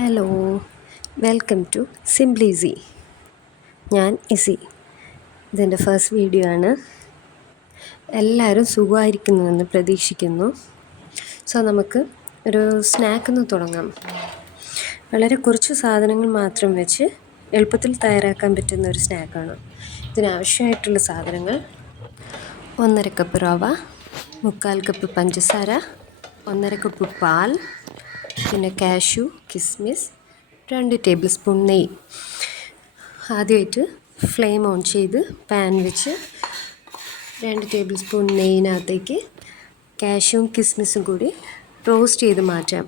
Hello, welcome to simply Izzy. ഞാൻ Izzy. ഇതെൻ്റെ first video ആണ്. എല്ലാവരും സുഖമായിരിക്കുന്നുവെന്ന് പ്രതീക്ഷിക്കുന്നു. സോ നമുക്ക് ഒരു സ്നാക്കിൽ നിന്ന് തുടങ്ങാം. വളരെ കുറച്ച് സാധനങ്ങൾ മാത്രം വെച്ച് എളുപ്പത്തിൽ തയ്യാറാക്കാൻ പറ്റുന്ന ഒരു സ്നാക്കാണ്. ഇതിനാവശ്യമായിട്ടുള്ള സാധനങ്ങൾ: 1.5 കപ്പ് റവ, 3/4 കപ്പ് പഞ്ചസാര, 1.5 കപ്പ് പാൽ, പിന്നെ കാഷ്യൂ, കിസ്മിസ്, 2 ടേബിൾ സ്പൂൺ നെയ്യ്. ആദ്യമായിട്ട് ഫ്ലെയിം ഓൺ ചെയ്ത് പാൻ വെച്ച് 2 ടേബിൾ സ്പൂൺ നെയ്യിനകത്തേക്ക് കാഷ്യൂവും കിസ്മിസും കൂടി റോസ്റ്റ് ചെയ്ത് മാറ്റാം.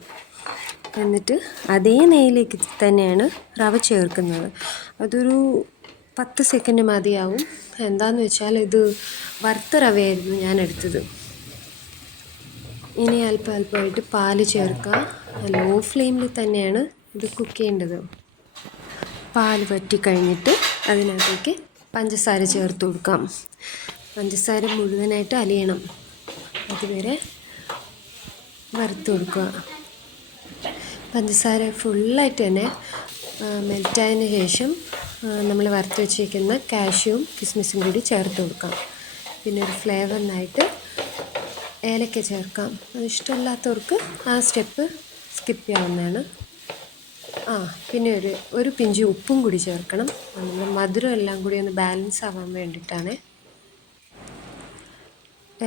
എന്നിട്ട് അതേ നെയ്യിലേക്ക് തന്നെയാണ് റവ ചേർക്കുന്നത്. അതൊരു 10 സെക്കൻഡ് മതിയാവും. എന്താണെന്ന് വെച്ചാൽ ഇത് വറുത്ത റവയായിരുന്നു ഞാൻ എടുത്തത്. ഇനി അല്പമായിട്ട് പാല് ചേർക്കുക. ലോ ഫ്ലെയിമിൽ തന്നെയാണ് ഇത് കുക്ക് ചെയ്യേണ്ടത്. പാൽ വറ്റിക്കഴിഞ്ഞിട്ട് അതിനകത്തേക്ക് പഞ്ചസാര ചേർത്ത് കൊടുക്കാം. പഞ്ചസാര മുഴുവനായിട്ട് അലിയണം, അതുവരെ വറുത്ത് കൊടുക്കുക. പഞ്ചസാര ഫുള്ളായിട്ട് തന്നെ മെൽറ്റായതിന് ശേഷം നമ്മൾ വറുത്ത് വെച്ചിരിക്കുന്ന കാഷ്യൂവും കിസ്മിസും കൂടി ചേർത്ത് കൊടുക്കാം. പിന്നെ ഒരു ഫ്ലേവറിനായിട്ട് ഏലക്ക ചേർക്കാം. അത് ഇഷ്ടമില്ലാത്തവർക്ക് ആ സ്റ്റെപ്പ് സ്കിപ്പ് ചെയ്യാവുന്നതാണ്. പിന്നെ ഒരു പിഞ്ച് ഉപ്പും കൂടി ചേർക്കണം. നമ്മൾ മധുരം എല്ലാം കൂടി ഒന്ന് ബാലൻസ് ആവാൻ വേണ്ടിയിട്ടാണ്.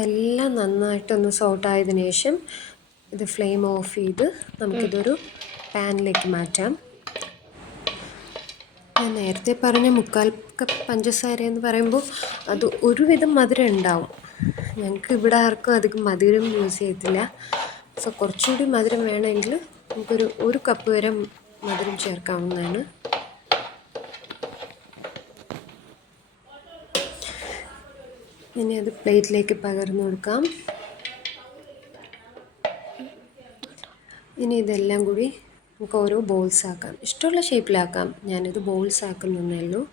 എല്ലാം നന്നായിട്ടൊന്ന് സോട്ടായതിനു ശേഷം ഇത് ഫ്ലെയിം ഓഫ് ചെയ്ത് നമുക്കിതൊരു പാനിലേക്ക് മാറ്റാം. ഞാൻ നേരത്തെ പറഞ്ഞ 3/4 കപ്പ് പഞ്ചസാര എന്ന് പറയുമ്പോൾ അത് ഒരുവിധം മധുരം ഉണ്ടാവും. ഞങ്ങൾക്ക് ഇവിടെ ആർക്കും അധികം മധുരം യൂസ് ചെയ്യത്തില്ല. സോ കുറച്ചുകൂടി മധുരം വേണമെങ്കിൽ നമുക്കൊരു 1 കപ്പ് വരെ മധുരം ചേർക്കാവുന്നതാണ്. ഇനി അത് പ്ലേറ്റിലേക്ക് പകർന്നു കൊടുക്കാം. ഇനി ഇതെല്ലാം കൂടി നമുക്ക് ഓരോ ബോൾസ് ആക്കാം. ഇഷ്ടമുള്ള ഷേപ്പിലാക്കാം. ഞാനിത് ബോൾസ് ആക്കുന്നേ ഉള്ളൂ.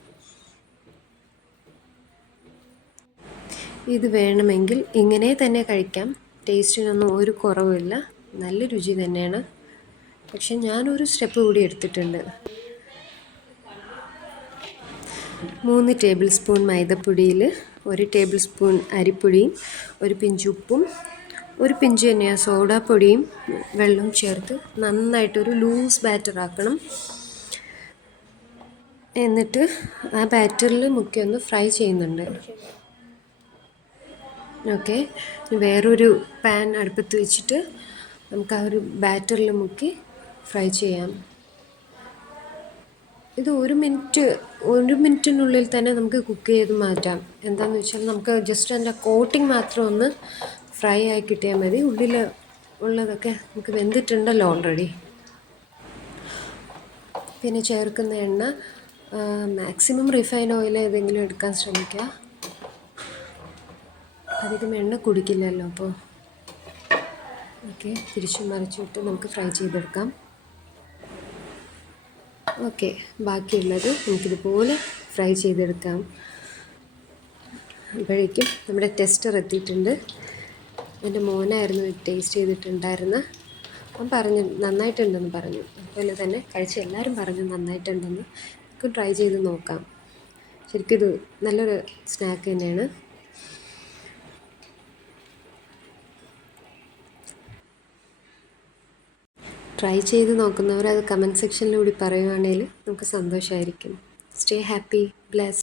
ഇത് വേണമെങ്കിൽ ഇങ്ങനെ തന്നെ കഴിക്കാം. ടേസ്റ്റിനൊന്നും ഒരു കുറവുമില്ല, നല്ല രുചി തന്നെയാണ്. പക്ഷെ ഞാനൊരു സ്റ്റെപ്പ് കൂടി എടുത്തിട്ടുണ്ട്. 3 ടേബിൾ സ്പൂൺ മൈദപ്പൊടിയിൽ 1 ടേബിൾ സ്പൂൺ അരിപ്പൊടിയും 1 പിഞ്ച് ഉപ്പും 1 പിഞ്ച് തന്നെ സോഡാപ്പൊടിയും വെള്ളവും ചേർത്ത് നന്നായിട്ടൊരു ലൂസ് ബാറ്റർ ആക്കണം. എന്നിട്ട് ആ ബാറ്ററിൽ മുക്കി ഒന്ന് ഫ്രൈ ചെയ്യുന്നുണ്ട്. ഓക്കെ, വേറൊരു പാൻ അടുപ്പത്ത് വെച്ചിട്ട് നമുക്ക് ആ ഒരു ബാറ്ററിൽ മുക്കി ഫ്രൈ ചെയ്യാം. ഇത് 1 മിനിറ്റിനുള്ളിൽ തന്നെ നമുക്ക് കുക്ക് ചെയ്ത് മാറ്റാം. എന്താണെന്ന് വെച്ചാൽ നമുക്ക് ജസ്റ്റ് അതിൻ്റെ കോട്ടിങ് മാത്രം ഒന്ന് ഫ്രൈ ആയി കിട്ടിയാൽ മതി. ഉള്ളിൽ ഉള്ളതൊക്കെ നമുക്ക് വെന്തിട്ടുണ്ടല്ലോ ഓൾറെഡി. പിന്നെ ചേർക്കുന്ന എണ്ണ മാക്സിമം റിഫൈൻ ഓയിൽ ഏതെങ്കിലും എടുക്കാൻ ശ്രമിക്കുക. അധികം എണ്ണ കുടിക്കില്ലല്ലോ. അപ്പോൾ ഓക്കെ, തിരിച്ചും മറിച്ചിട്ട് നമുക്ക് ഫ്രൈ ചെയ്തെടുക്കാം. ഓക്കെ, ബാക്കിയുള്ളത് നമുക്കിതുപോലെ ഫ്രൈ ചെയ്തെടുക്കാം. അപ്പോഴേക്കും നമ്മുടെ ടെസ്റ്റർ എത്തിയിട്ടുണ്ട്. എൻ്റെ മോനായിരുന്നു ടേസ്റ്റ് ചെയ്തിട്ടുണ്ടായിരുന്ന. അവൻ പറഞ്ഞു നന്നായിട്ടുണ്ടെന്ന് പറഞ്ഞു. അതുപോലെ തന്നെ കഴിച്ച എല്ലാവരും പറഞ്ഞു നന്നായിട്ടുണ്ടെന്ന്. നമുക്ക് ട്രൈ ചെയ്ത് നോക്കാം. ശരിക്കും ഇത് നല്ലൊരു സ്നാക്ക് തന്നെയാണ്. ട്രൈ ചെയ്ത് നോക്കുന്നവർ അത് കമൻറ്റ് സെക്ഷനിലൂടെ പറയുവാണെങ്കിൽ നമുക്ക് സന്തോഷമായിരിക്കും. Stay happy, blessed.